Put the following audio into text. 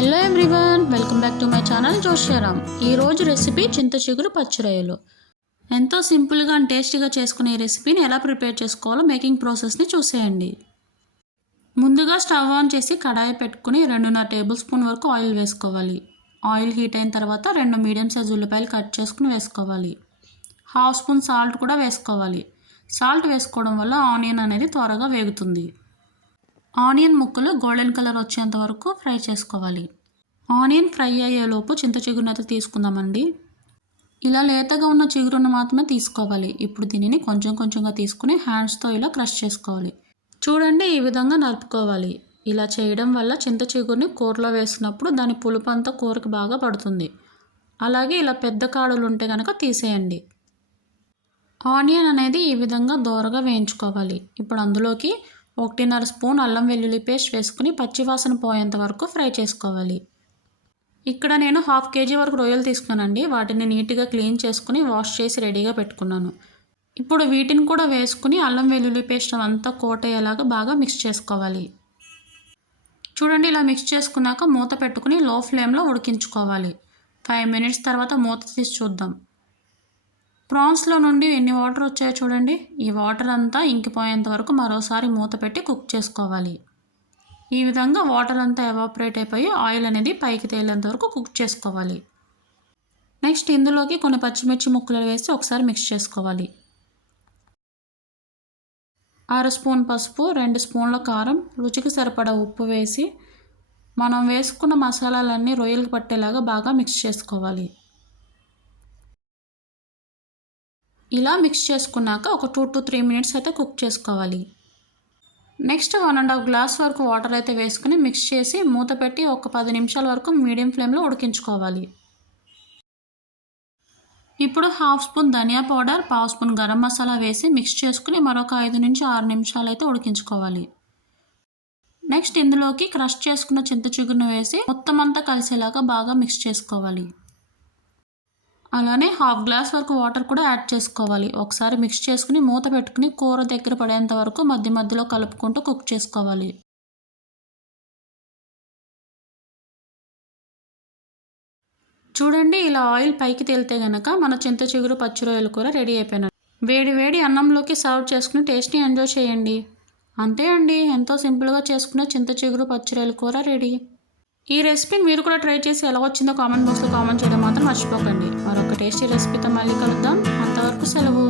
Hello everyone, welcome back to my channel Joshyaram. ఈరోజు recipe చింత చిగురు పచ్చిరొయ్యలు. ఎంతో సింపుల్గా అండ్ టేస్టీగా చేసుకునే ఈ రెసిపీని ఎలా ప్రిపేర్ చేసుకోవాలో మేకింగ్ ప్రాసెస్ని చూసేయండి. ముందుగా స్టవ్ ఆన్ చేసి కడాయి పెట్టుకుని 2.5 టేబుల్ స్పూన్ వరకు ఆయిల్ వేసుకోవాలి. ఆయిల్ హీట్ అయిన తర్వాత 2 మీడియం సైజ్ ఉల్లిపాయలు కట్ చేసుకుని వేసుకోవాలి. 1/2 స్పూన్ సాల్ట్ కూడా వేసుకోవాలి. సాల్ట్ వేసుకోవడం వల్ల ఆనియన్ అనేది త్వరగా వేగుతుంది. ఆనియన్ ముక్కలు గోల్డెన్ కలర్ వచ్చేంత వరకు ఫ్రై చేసుకోవాలి. ఆనియన్ ఫ్రై అయ్యేలోపు చింత చిగురుని అయితే తీసుకుందామండి. ఇలా లేతగా ఉన్న చిగురును మాత్రమే తీసుకోవాలి. ఇప్పుడు దీనిని కొంచెం కొంచెంగా తీసుకుని హ్యాండ్స్తో ఇలా క్రష్ చేసుకోవాలి. చూడండి, ఈ విధంగా నలుపుకోవాలి. ఇలా చేయడం వల్ల చింత చిగురుని కూరలో వేసినప్పుడు దాని పులుపు అంతా కూరకి బాగా పడుతుంది. అలాగే ఇలా పెద్ద కాడలు ఉంటే కనుక తీసేయండి. ఆనియన్ అనేది ఈ విధంగా దోరగా వేయించుకోవాలి. ఇప్పుడు అందులోకి 1.5 స్పూన్ అల్లం వెల్లుల్లి పేస్ట్ వేసుకుని పచ్చివాసన పోయేంత వరకు ఫ్రై చేసుకోవాలి. ఇక్కడ నేను 1/2 kg వరకు రొయ్యలు తీసుకున్నానండి. వాటిని నీట్గా క్లీన్ చేసుకుని వాష్ చేసి రెడీగా పెట్టుకున్నాను. ఇప్పుడు వీటిని కూడా వేసుకుని అల్లం వెల్లుల్లి పేస్ట్ అంతా కోట్ అయ్యేలాగా బాగా మిక్స్ చేసుకోవాలి. చూడండి, ఇలా మిక్స్ చేసుకున్నాక మూత పెట్టుకుని లో ఫ్లేమ్లో ఉడికించుకోవాలి. 5 మినిట్స్ తర్వాత మూత తీసి చూద్దాం. ప్రాన్స్లో నుండి ఎన్ని వాటర్ వచ్చాయో చూడండి. ఈ వాటర్ అంతా ఇంకిపోయేంత వరకు మరోసారి మూత పెట్టి కుక్ చేసుకోవాలి. ఈ విధంగా వాటర్ అంతా ఎవాపరేట్ అయిపోయి ఆయిల్ అనేది పైకి తేలేంత వరకు కుక్ చేసుకోవాలి. నెక్స్ట్ ఇందులోకి కొన్ని పచ్చిమిర్చి ముక్కలు వేసి ఒకసారి మిక్స్ చేసుకోవాలి. 1/2 స్పూన్ పసుపు, 2 స్పూన్ల కారం, రుచికి సరిపడా ఉప్పు వేసి మనం వేసుకున్న మసాలాలన్నీ రొయ్యలకు పట్టేలాగా బాగా మిక్స్ చేసుకోవాలి. ఇలా మిక్స్ చేసుకున్నాక ఒక 2 to 3 మినిట్స్ అయితే కుక్ చేసుకోవాలి. నెక్స్ట్ 1.5 గ్లాస్ వరకు వాటర్ అయితే వేసుకుని మిక్స్ చేసి మూత పెట్టి ఒక 10 నిమిషాల వరకు మీడియం ఫ్లేమ్లో ఉడికించుకోవాలి. ఇప్పుడు 1/2 స్పూన్ ధనియా పౌడర్, 1/2 స్పూన్ గరం మసాలా వేసి మిక్స్ చేసుకుని మరొక 5 నుంచి 6 నిమిషాలు అయితే ఉడికించుకోవాలి. నెక్స్ట్ ఇందులోకి క్రష్ చేసుకున్న చింత చిగురును వేసి మొత్తం అంతా కలిసేలాగా బాగా మిక్స్ చేసుకోవాలి. అలానే 1/2 గ్లాస్ వరకు వాటర్ కూడా యాడ్ చేసుకోవాలి. ఒకసారి మిక్స్ చేసుకుని మూత పెట్టుకుని కూర దగ్గర పడేంత వరకు మధ్య మధ్యలో కలుపుకుంటూ కుక్ చేసుకోవాలి. చూడండి, ఇలా ఆయిల్ పైకి తేలితే గనక మన చింత చిగురు పచ్చి రొయ్యల కూర రెడీ అయిపోయినట్టు. వేడి వేడి అన్నంలోకి సర్వ్ చేసుకుని టేస్ట్ని ఎంజాయ్ చేయండి. అంతే అండి, ఎంతో సింపుల్గా చేసుకునే చింత చిగురు పచ్చి రొయ్యల కూర రెడీ. ఈ రెసిపీని మీరు కూడా ట్రై చేసి ఎలా వచ్చిందో కామెంట్ బాక్స్లో కామెంట్ చేయడం మాత్రం మర్చిపోకండి. మరొక టేస్టీ రెసిపీతో మళ్ళీ కలుద్దాం. అంతవరకు సెలవు.